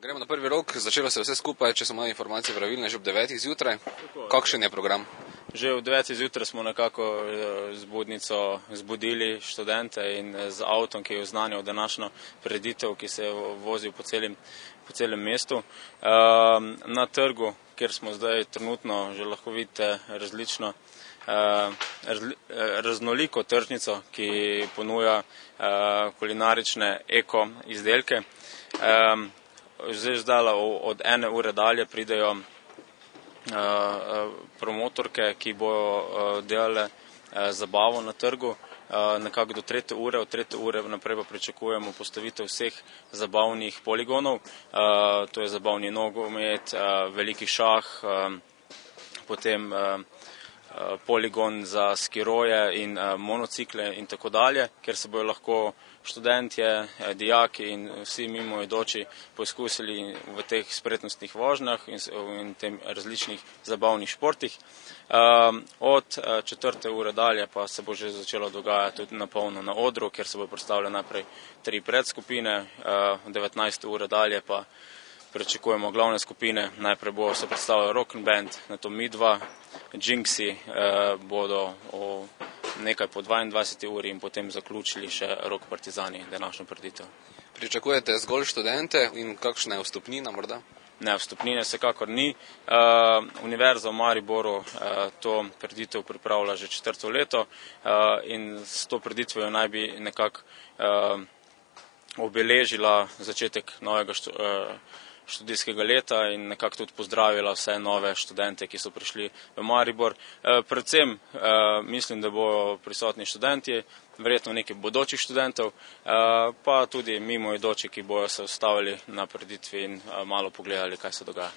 Gremo na prvi rok, začelo se vse skupaj, če so moje informacije pravilne, že ob 9. zjutraj. Kakšen je program? Že ob 9. zjutraj smo nekako z budnico zbudili študente in z avtom, ki je oznanjal današnjo prireditev, ki se je vozil po celem mestu. Na trgu, kjer smo zdaj trenutno, že lahko vidite raznoliko tržnico, ki ponuja kulinarične eko izdelke. Zdaj od 1 ure dalje pridejo promotorke, ki bojo delale zabavo na trgu, nekako do 3. ure, od 3. ure naprej pa pričakujemo postavitev vseh zabavnih poligonov, to je zabavni nogomet, veliki šah, potem poligon za skiroje in monocikle in tako dalje, kjer se bojo lahko študentje, dijaki in vsi mimoidoči poizkusili v teh spretnostnih vožnjah in tem različnih zabavnih športih. Od 4. ure dalje pa se bo že začelo dogajati tudi na polno na odru, kjer se bo predstavljalo najprej 3 predskupine, 19. ure dalje pa pričakujemo glavne skupine. Najprej bo se predstavljal rock and band, nato midva, Jinxi bodo nekaj po 22. uri in potem zaključili še rock partizani današnjo prireditev. Pričakujete zgolj študente in kakšna je vstopnina morda? Ne, vstopnine vsekakor ni. Univerza v Mariboru to prireditev pripravlja že 4. leto in s to prireditvijo naj bi nekako obeležila začetek novega študijskega leta in nekako tudi pozdravila vse nove študente, ki so prišli v Maribor. Predvsem mislim, da bodo prisotni študentje, verjetno nekaj bodočih študentov, pa tudi mimoidoči, ki bojo se ustavili na prireditvi in malo pogledali, kaj se dogaja.